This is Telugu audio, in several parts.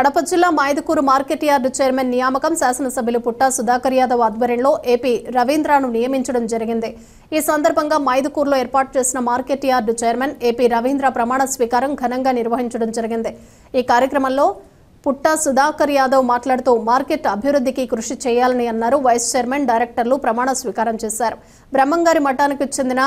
కడప జిల్లా మైదుకూరు మార్కెట్ యార్డు చైర్మన్ నియామకం శాసనసభ్యులు పుట్టా సుధాకర్ యాదవ్ ఆధ్వర్యంలో ఏపీ రవీంద్రను నియమించడం జరిగింది. ఈ సందర్భంగా మైదుకూరులో ఏర్పాటు చేసిన market yard chairman AP Ravindra ప్రమాణ స్వీకారం ఘనంగా నిర్వహించడం జరిగింది. ఈ కార్యక్రమంలో పుట్టా సుధాకర్ యాదవ్ మాట్లాడుతూ మార్కెట్ అభివృద్ధికి కృషి చేయాలని అన్నారు. వైస్ చైర్మన్ డైరెక్టర్లు ప్రమాణ స్వీకారం చేశారు. బ్రహ్మంగారి మఠానికి చెందిన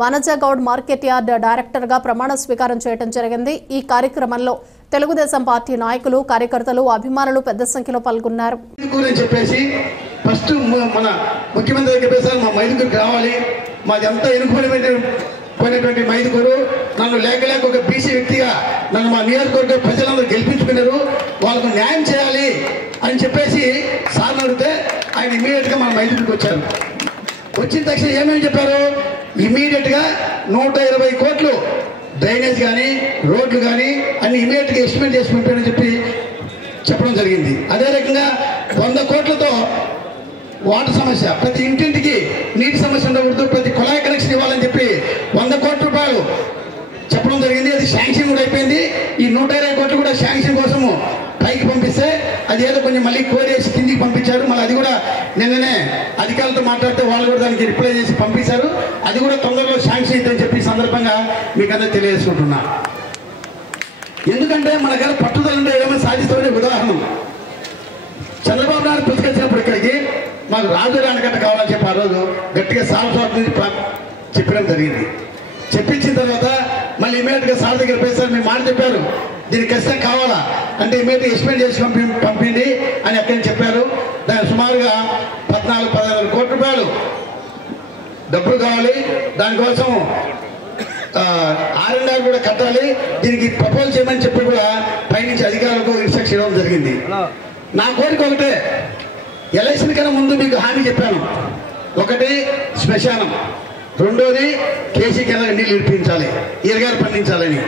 వనజగౌడ్ మార్కెట్ యార్డ్ డైరెక్టర్గా ప్రమాణ స్వీకారం చేయడం జరిగింది. ఈ కార్యక్రమంలో తెలుగుదేశం పార్టీ నాయకులు, కార్యకర్తలు, అభిమానులు పెద్ద సంఖ్యలో పాల్గొన్నారు. ఫస్ట్ మన ముఖ్యమంత్రి చెప్పేసారు, మా మైదుకూరుకి రావాలి, మాదంతా ఎన్నుకోలేటువంటి మైదుకూరు, నన్ను లేక ఒక బీసీ వ్యక్తిగా నన్ను మా నియోజకవర్గ ప్రజలందరూ గెలిపించుకున్నారు, వాళ్ళకు న్యాయం చేయాలి అని చెప్పేసి సార్ని అడిగితే ఆయన ఇమీడియట్గా మన మైదుకూరుకి వచ్చారు. వచ్చిన తక్షణం ఏమేమి చెప్పారు, ఇమీడియట్గా 120 కోట్లు డ్రైనేజ్ కానీ రోడ్లు కానీ అన్ని ఇమీడియట్గా ఎస్టిమేట్ చేసి పంపారని చెప్పడం జరిగింది. అదే రకంగా 100 కోట్లతో వాటర్ సమస్య, ప్రతి ఇంటింటికి నీటి సమస్య ఉండకూడదు, ప్రతి కుళాయి కనెక్షన్ ఇవ్వాలని చెప్పి 100 కోట్ల రూపాయలు చెప్పడం జరిగింది. అది శాంక్షన్ కూడా అయిపోయింది. ఈ 120 కోట్లు కూడా శాంక్షన్ కోసము పైకి పంపిస్తే అది ఏదో కొంచెం మళ్ళీ కోరేసి కిందికి పంపించారు. మళ్ళీ అది కూడా నిన్ననే అధికారులతో మాట్లాడితే వాళ్ళు కూడా దానికి రిప్లై చేసి పంపించారు. అది కూడా తొందరలో శాంక్షన్ అవుతుందని చెప్పి సందర్భంగా మీకు అందరూ తెలియజేసుకుంటున్నా. ఎందుకంటే మన గారు పట్టుదల ఉంటే ఏమైనా సాధిస్తామనే ఉదాహరణ. చంద్రబాబు నాయుడు పుట్టుకొచ్చినప్పుడు ఇక్కడికి మాకు రాజు ఆనకట్ట కావాలని చెప్పి ఆ రోజు గట్టిగా సార్ నుంచి చెప్పడం జరిగింది. చెప్పించిన తర్వాత మళ్ళీ ఇమీడియట్గా సార్ దగ్గర పోయి, సార్ మీ మాట చెప్పారు, దీనికి ఖచ్చితంగా కావాలా అంటే ఇమీడియట్గా ఎస్టిమేట్ చేసి పంపిండి అని అక్కడిని చెప్పారు. దాని సుమారుగా 14-15 కోట్ల రూపాయలు డబ్బులు కావాలి. దానికోసం R&R కూడా కట్టాలి. దీనికి ప్రపోజ్ చేయమని చెప్పి కూడా పైనుంచి అధికారులకు ఇన్స్ట్రక్షన్ ఇవ్వడం జరిగింది. నా కోరిక ఒకటే, ఎలక్షన్ కన్నా ముందు మీకు హామీ చెప్పాను. ఒకటి శ్మశానం, రెండోది కేసీ కెనాల్ నీళ్ళు ఇప్పించాలి, ఈరగారు పండించాలని.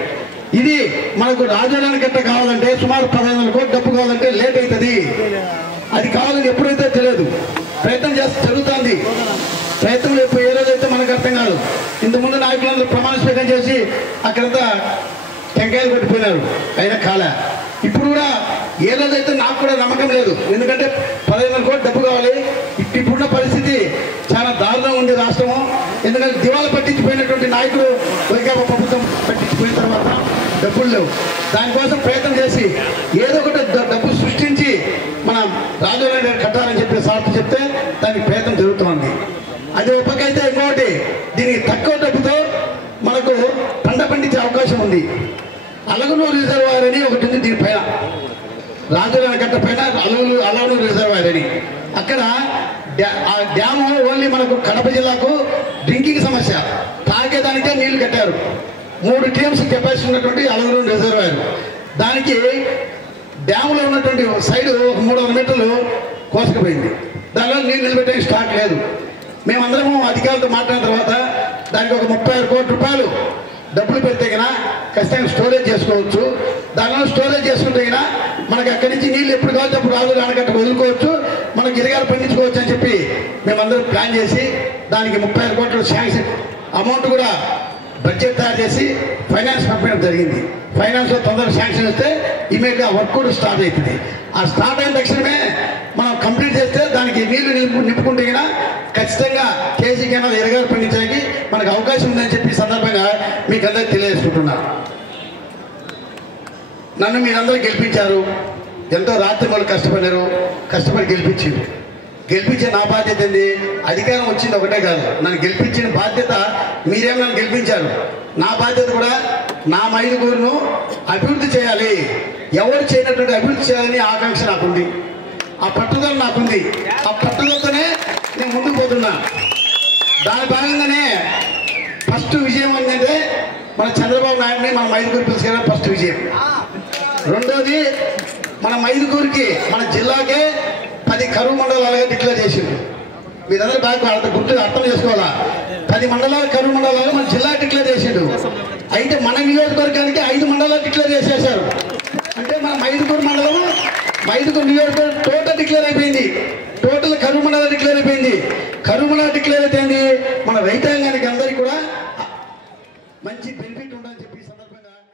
ఇది మనకు రాజధాని గట్ట కావాలంటే సుమారు 15 కోట్ల డబ్బు కావాలంటే లేట్ అవుతుంది. అది కావాలని ఎప్పుడైతే తెలియదు, ప్రయత్నం చేస్తే జరుగుతుంది. ప్రయత్నం ఏ రోజైతే మనకు అర్థం కాదు. ఇంతకుముందు నాయకులందరూ ప్రమాణ స్వీకారం చేసి అక్కడంతా టెంకాయలు కొట్టిపోయినారు, అయినా కాలే. ఇప్పుడు కూడా ఏ రోజైతే నాకు కూడా నమ్మకం లేదు. ఎందుకంటే 15 కోట్ల డబ్బు కావాలి. ఇప్పుడున్న పరిస్థితి చాలా దారుణంగా ఉంది రాష్ట్రము. ఎందుకంటే దివాలా పట్టించిపోయినటువంటి నాయకుడు వైకాపా ప్రభుత్వం పట్టించిపోయిన తర్వాత డబ్బులు లేవు. దానికోసం ప్రయత్నం చేసి ఏదో ఒకటి డబ్బు సృష్టించి మనం రాజధాని కట్టాలని చెప్పి సార్లు చెప్తే దానికి ప్రయత్నం జరుగుతోంది. అది ఒప్పకైతే ఇంకోటి, దీనికి తక్కువ డబ్బుతో మనకు పంట పండించే అవకాశం ఉంది. అలగనూరు రిజర్వాయర్ అని ఒకటి ఉంది, దీనిపైన రాజధాని గట్ట పైన అలగనూరు రిజర్వాయర్ అని. అక్కడ ఆ డ్యాము ఓన్లీ మనకు కడప జిల్లాకు డ్రింకింగ్ సమస్య, తాగేదానికే నీళ్లు కట్టారు. 3 TMC కెపాసిటీ ఉన్నటువంటి అలగనూరు రిజర్వాయర్. దానికి డ్యాములో ఉన్నటువంటి సైడు 300 మీటర్లు కోసుకుపోయింది. దానిలో నీళ్ళు నిలబెట్టడానికి స్టాక్ లేదు. మేమందరము అధికారులతో మాట్లాడిన తర్వాత దానికి ఒక 36 కోట్ల రూపాయలు డబ్బులు పెడితే కన్నా ఖచ్చితంగా స్టోరేజ్ చేసుకోవచ్చు. దానిలో స్టోరేజ్ చేసుకుంటే కన్నా మనకి అక్కడి నుంచి నీళ్ళు ఎప్పుడు కావచ్చు అప్పుడు రాజు ఆనకట్ట వదులుకోవచ్చు, మనకి ఇరగాలు పండించుకోవచ్చు అని చెప్పి మేమందరం ప్లాన్ చేసి దానికి 36 కోట్ల శాంక్షన్ అమౌంట్ కూడా బడ్జెట్ తయారు చేసి ఫైనాన్స్ పంపించడం జరిగింది. ఫైనాన్స్లో తొందరగా శాంక్షన్ వస్తే ఇమీడియట్గా వర్క్ కూడా స్టార్ట్ అవుతుంది. ఆ స్టార్ట్ అయిన తక్షణమే మనం కంప్లీట్ చేస్తే దానికి నీళ్లు నింపుకుంటే కన్నా ఖచ్చితంగా కేసీ కెనాల్ ఇరగారు పండించడానికి మనకు అవకాశం ఉందని చెప్పి సందర్భంగా మీకు అందరికీ తెలియజేసుకుంటున్నాను. నన్ను మీరందరూ గెలిపించారు, ఎంతో రాత్రి వాళ్ళు కష్టపడి గెలిపించే నా బాధ్యత ఏంది? అధికారం వచ్చింది ఒకటే కాదు, నన్ను గెలిపించిన బాధ్యత మీరేమో నన్ను గెలిపించారు. నా బాధ్యత కూడా నా మైదుకూరును అభివృద్ధి చేయాలి, ఎవరు చేయనటువంటి అభివృద్ధి చేయాలని ఆకాంక్ష నాకుంది, ఆ పట్టుదల నాకుంది. ఆ పట్టుదలతోనే నేను ముందుకు పోతున్నా. దాని భాగంగానే ఫస్ట్ విజయం ఏంటంటే మన చంద్రబాబు నాయుడిని మన మైదుకూరు పిలుచుకెళ్ళడం ఫస్ట్ విజయం. రెండోది మన మైదుకూరుకి మన జిల్లాకే 10 కరువు మండలాలుగా డిక్లేర్ చేసింది. మీరందరూ బాగా గుర్తు అర్థం చేసుకోవాలా. 10 మండలాలు కరువు మండలాలు మన జిల్లా డిక్లేర్ చేసిండు. అయితే మన నియోజకవర్గానికి 5 మండలాలు డిక్లేర్ చేసేసారు. అంటే మన మైదుకూరు నియోజకవర్గం టోటల్ డిక్లేర్ అయిపోయింది. టోటల్ కరువు మండలాలు డిక్లేర్ అయిపోయింది. కరువు మండలం డిక్లేర్ అయితే మన రైతాంగానికి అందరికీ కూడా మంచి